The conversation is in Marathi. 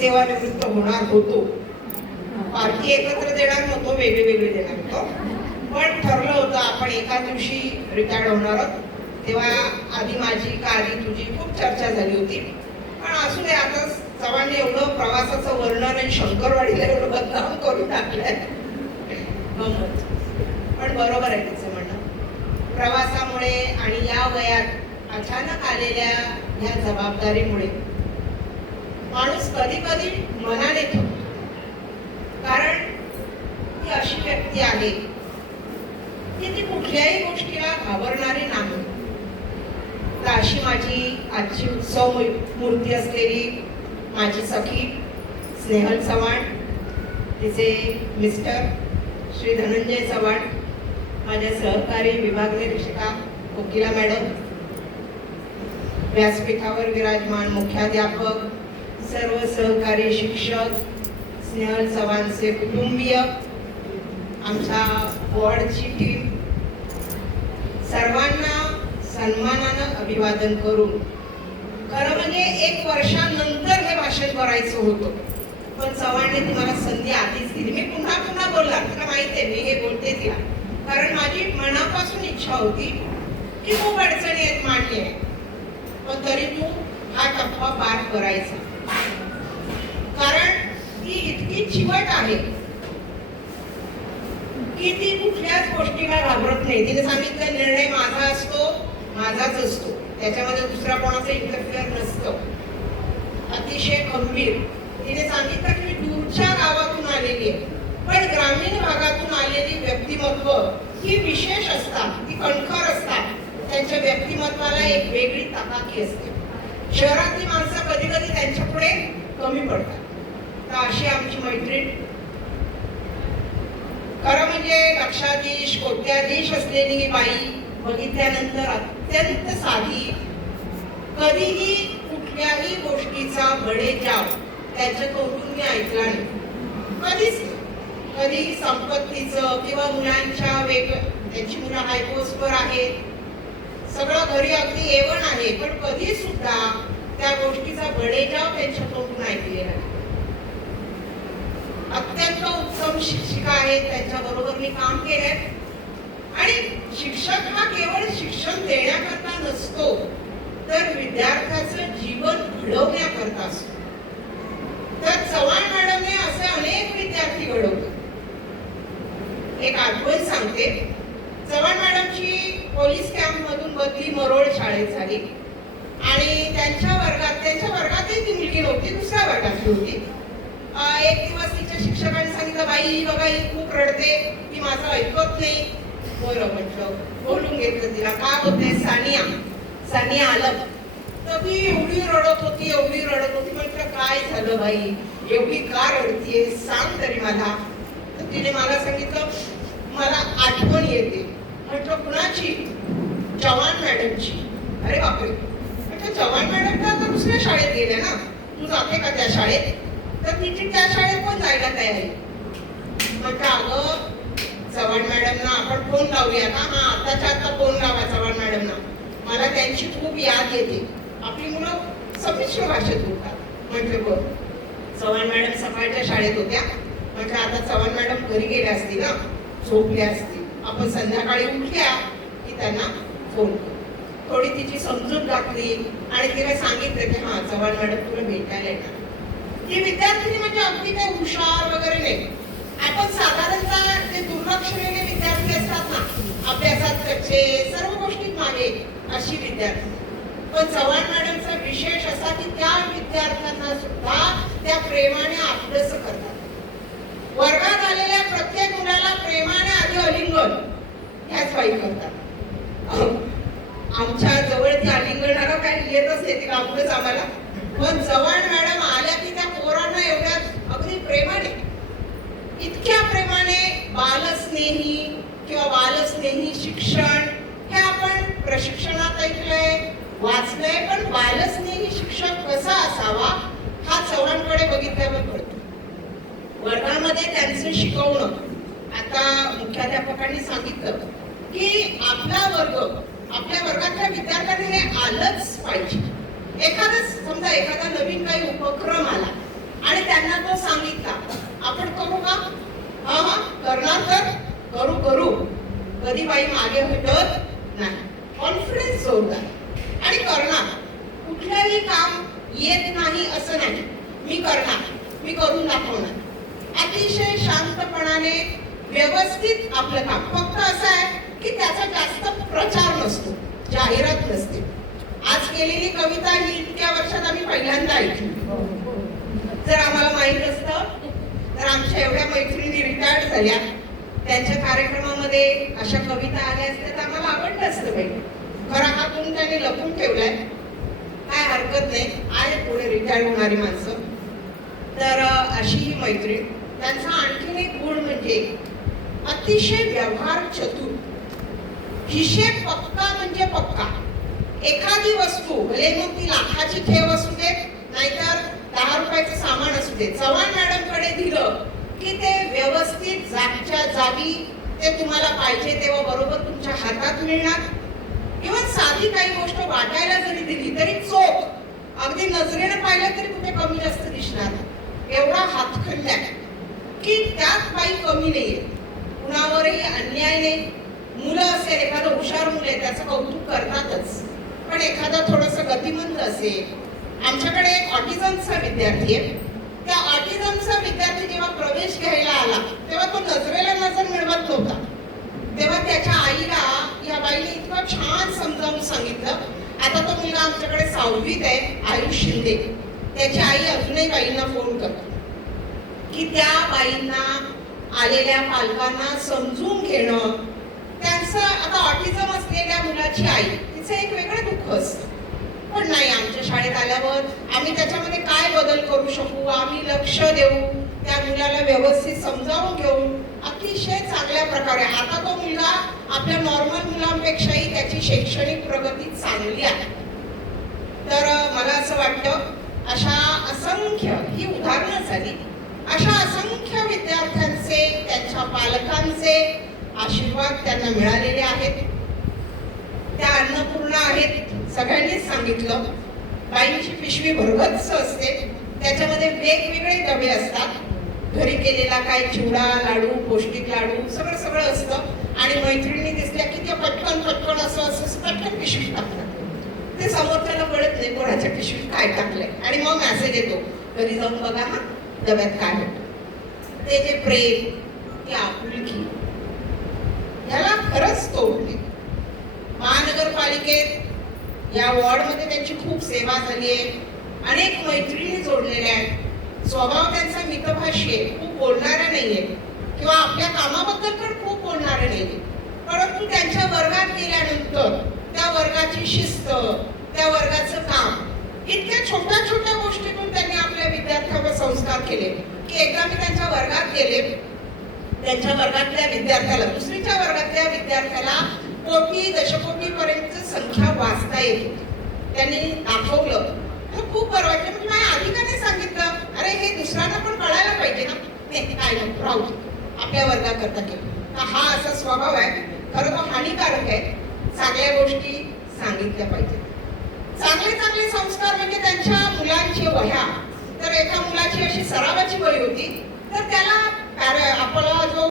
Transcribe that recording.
सेवानिवृत्त होणार होतो. पार्टी एकत्र देणार नव्हतो वेगळे वेगळे देणार होतो. पण ठरलं होतं आपण एका दिवशी रिटायर्ड होणार आहोत. तेव्हा आधी माझी का तुझी खूप चर्चा झाली होती. पण असू दे आता चव्हाणने एवढं प्रवासाचं वर्णन आणि शंकरवाडीला एवढं बदनाम करून टाकलंय. पण बरोबर आहे तिचं म्हणणं. प्रवासामुळे आणि या वयात अचानक आलेल्या ह्या जबाबदारीमुळे माणूस कधी कधी मनाने थकतो कारण ती अशी व्यक्ती आहे की ती कुठल्याही गोष्टीला घाबरणारी नाही. तर अशी माझी आजची उत्सव मू- मूर्ती असलेली माझी सखी स्नेहल चव्हाण तिचे मिस्टर श्री धनंजय चव्हाण माझ्या सहकारी विभाग निरीक्षिका कोकिला मॅडम व्यासपीठावर विराजमान मुख्याध्यापक सर्व सहकारी शिक्षक स्नेहल चव्हाणचे कुटुंबीय आमच्या वॉर्डची टीम सर्वांना सन्मानानं अभिवादन करून खरं म्हणजे एक वर्षानंतर हे भाषण करायचं होतं. पण चव्हाणने तुम्हाला संधी आधीच दिली. मी पुन्हा पुन्हा बोलला. तुला माहिती आहे मी हे बोलते तिला. कारण माझी मनापासून इच्छा होती की खूप अडचणी आहेत मांडली आहे पण तरी तू हा टप्पा पार करायचा. कारण ती इतकी चिवट आहे की ती कुठल्याच गोष्टीला घाबरत नाही. तिने सांगितलं निर्णय माझा असतो माझाच असतो. त्याच्यामध्ये दुसरा कोणाचा इंटरफिअर नसतं. अतिशय गंभीर. तिने सांगितलं की मी दूरच्या गावातून आलेली आहे. पण ग्रामीण भागातून आलेली व्यक्तिमत्व ही विशेष असतात ती कणखर असतात. त्यांच्या व्यक्तिमत्वाला एक वेगळी ताकाकी असते. शहरातली माणसं कधी कधी त्यांच्या पुढे कमी पडतात. तर अशी आमची मैत्रीण. खरं म्हणजे लक्षाधीश कोट्याधीश असलेली ही बाई बघितल्यानंतर अत्यंत साधी. कधीही कुठल्याही गोष्टीचा बडेजाव त्याच्या तोंडून मी ऐकला नाही. कधीच कधीही कधी संपत्तीचं किंवा मुलांच्या वेग त्यांची मुलं हायपोस्टवर आहेत सगळं घरी अगदी येवण आहे पण कधी सुद्धा त्या गोष्टीचा बडेजाव त्यांच्या तोंडून ऐकलेला अत्यंत उत्तम शिक्षिका आहेत त्यांच्या बरोबर मी काम केलंय. आणि शिक्षक हा केवळ शिक्षण देण्याकरता नसतो तर विद्यार्थ्याचं जीवन घडवण्याकरता असतो. तर चव्हाण मॅडमने असे अनेक विद्यार्थी घडवले. एक आठवण सांगते. चव्हाण मॅडमची पोलीस कॅम्प मधून मरोळ शाळेत झाली. आणि त्यांच्या वर्गात त्यांच्या वर्गातही ती मुलगी नव्हती दुसऱ्या वर्गातली होती. एक दिवस तिच्या शिक्षकांनी सांगितलं बाई बघा ही खूप रडते ती माझं ऐकत नाही. बरं म्हटलं बोलून घेतलं तिला. का होते सानिया सानिया आलं. तर ती एवढी रडत होती एवढी रडत होती. म्हटलं काय झालं बाई? एवढी का रडतीये? सांग तरी मला. तर तिने मला सांगितलं मला आठवण येते. म्हटलं कुणाची? चव्हाण मॅडमची. अरे बापरे. म्हटलं चव्हाण मॅडम तर दुसऱ्या शाळेत गेल्या ना. तू जाते का त्या शाळेत? तर तिची त्या शाळेत पण जायला तयार? आहे म्हटलं अगं चव्हाण मॅडमना आपण फोन लावूया का? हा आताच्या आता फोन लावा चव्हाण मॅडमना? मला त्यांची खूप याद येते. आपली मुलं समिश्र भाषेत बोलतात. म्हटलं बघ चव्हाण मॅडम सकाळच्या शाळेत होत्या. म्हटलं आता चव्हाण मॅडम घरी गेल्या असतील ना? झोपल्या असतील आपण संध्याकाळी उठल्या की त्यांना थोडी तिची समजूत घातली आणि तिला सांगितलं की हा चव्हाण मॅडम तुला भेटायला येणार. ती विद्यार्थिनी म्हणजे अगदी काही हुशार वगैरे नाही. आपण साधारणतः जे दुर्लक्षलेले विद्यार्थी असतात ना अभ्यासात कच्चे सर्व गोष्टीत मागे अशी विद्यार्थी. पण चव्हाण मॅडमचा विशेष असा की त्या विद्यार्थ्यांना सुद्धा त्या प्रेमाने आपलंस करतात. वर्गात आलेल्या प्रत्येक मुलाला प्रेमाने आधी अलिंगन ह्याच बाई करतात. आमच्या जवळच्या अलिंगणाला काही येत नाही ते कापूनच आम्हाला. पण चव्हाण मॅडम आल्या की त्या पोरांना एवढ्या अगदी प्रेमाने इतक्या प्रेमाने बालस्नेही किंवा बालस्नेही शिक्षण हे आपण प्रशिक्षणात ऐकलंय वाचलंय पण बालस्नेही शिक्षक कसा असावा हा चव्हाणकडे बघितल्यावर कळतो वर्गामध्ये त्यांचं शिकवणं आता मुख्याध्यापकांनी सांगितलं की आपला वर्ग आपल्या वर्गातल्या विद्यार्थ्यांना हे आलंच पाहिजे. एखादाच समजा एखादा नवीन काही उपक्रम आला आणि त्यांना तो सांगितला आपण करू का? हा हा करणार तर. करू करू. कधी बाई मागे हटत नाही. कॉन्फिडन्स जोरदार आणि करणार. कुठलंही काम येत नाही असं नाही. मी करणार. मी करून दाखवणार. अतिशय शांतपणाने व्यवस्थित आपलं काम. फक्त असं आहे की त्याचा जास्त प्रचार नसतो जाहिरात नसते. आज केलेली कविता ही इतक्या वर्षात आम्ही पहिल्यांदा ऐकली. जर आम्हाला माहीत असतं तर आमच्या एवढ्या मैत्रिणी रिटायर्ड झाल्या. त्यांच्या कार्यक्रमामध्ये अशा कविता आल्या असत्या तर आम्हाला आवडलं असतं बाई. खरा हा गुण त्यांनी लपून ठेवलाय. काय हरकत नाही आहे पुढे रिटायर्ड होणारी माणसं. तर अशी ही मैत्रीण. त्यांचा आणखीन एक गुण म्हणजे अतिशय व्यवहार चतुर. हिशेब पक्का म्हणजे पक्का. एखादी वस्तू भले मग ती लाखाची ठेव असू दे नाहीतर दहा रुपयाचं सामान असू दे चव्हाण मॅडमकडे दिलं की ते व्यवस्थित जागच्या जागी ते तुम्हाला पाहिजे तेव्हा बरोबर तुमच्या हातात मिळणार. इव्हन साधी काही गोष्ट वाटायला जरी दिली तरी चोख. अगदी नजरेनं पाहिलं तरी कुठे कमी जास्त दिसणार. एवढा हातखंड आहे. की त्यात काही कमी नाहीये. कुणावरही अन्याय नाही. असेल एखादं हुशार मुलं आहे त्याचं कौतुक करतातच पण एखादा थोडस गतिमंद असेल आमच्याकडे एक ऑटिझमचा विद्यार्थी आहे. त्या ऑटिझमचा विद्यार्थी जेव्हा प्रवेश घ्यायला आला तेव्हा तो नजरेला नजर मिळवत नव्हता. तेव्हा त्याच्या आईला या बाईने इतकं छान समजावून सांगितलं आता तो मुलगा आमच्याकडे सहावीत आहे आयुष शिंदे. त्याची आई अजूनही बाईंना फोन करते. की त्या बाईंना आलेल्या पालकांना समजून घेणं जसं आता ऑटिझम असलेल्या मुलाची आई तिचं एक वेगळं दुःख असतं. पण नाही आमच्या शाळेत आल्यावर आम्ही त्याच्यामध्ये काय बदल करू शकू? आम्ही लक्ष देऊ त्या मुलाला व्यवस्थित समजावून घेऊ. अतिशय चांगल्या प्रकारे. आता तो मुलगा आपल्या नॉर्मल मुलांपेक्षाही त्याची शैक्षणिक प्रगती चांगली आहे. तर मला असं वाटतं अशा असंख्य ही उदाहरणं झाली. अशा असंख्य विद्यार्थ्यांचे त्यांच्या पालकांचे आशीर्वाद त्यांना मिळालेले आहेत. त्या अन्नपूर्ण आहेत सगळ्यांनीच सांगितलं. बाईंची पिशवी भरगच्च असते. त्याच्यामध्ये वेगवेगळे डबे असतात. घरी केलेला काय चिवडा लाडू पौष्टिक लाडू सगळं सगळं असतं. आणि मैत्रिणी दिसल्या की ते पटकन पटकन असं असं पटकन पिशवी टाकतात. ते समोरच्याला कळत नाही कोणाच्या पिशवीत काय टाकलंय. आणि मग मॅसेज येतो. घरी जाऊन बघा हा डब्यात काय होतं ते जे प्रेम ती आपुलकी त्याला खरंच तोड महानगरपालिकेत या वॉर्डमध्ये त्यांची खूप सेवा झाली आहे. अनेक मैत्रिणी जोडलेल्या आहेत. स्वभाव त्यांचा मितभाषी आहे. खूप बोलणारा आहे. किंवा आपल्या कामाबद्दल पण खूप बोलणारे नाही परंतु त्यांच्या वर्गात गेल्यानंतर त्या वर्गाची शिस्त त्या वर्गाचं काम इतक्या छोट्या छोट्या गोष्टीतून त्यांनी आपल्या विद्यार्थ्यावर संस्कार केले. की एकदा मी त्यांच्या वर्गात गेले त्यांच्या वर्गातल्या विद्यार्थ्याला दुसरीच्या वर्गातल्या विद्यार्थ्याला कोटी दशकोटी पर्यंत संख्या वाचता येते त्यांनी दाखवलं. खूप बरं वाटलं. म्हणजे माझ्या अधिकाने सांगितलं अरे हे दुसऱ्यांना पण कळायला पाहिजे ना. ते काय नाही राहू आपल्या वर्गाकरता केलं. हा असा स्वभाव आहे खरं तो हानिकारक आहे. चांगल्या गोष्टी सांगितल्या पाहिजेत चांगले चांगले संस्कार म्हणजे त्यांच्या मुलांची वह्या. तर एका मुलाची अशी सरावाची वही होती. तर त्याला पॅरा- आपला जो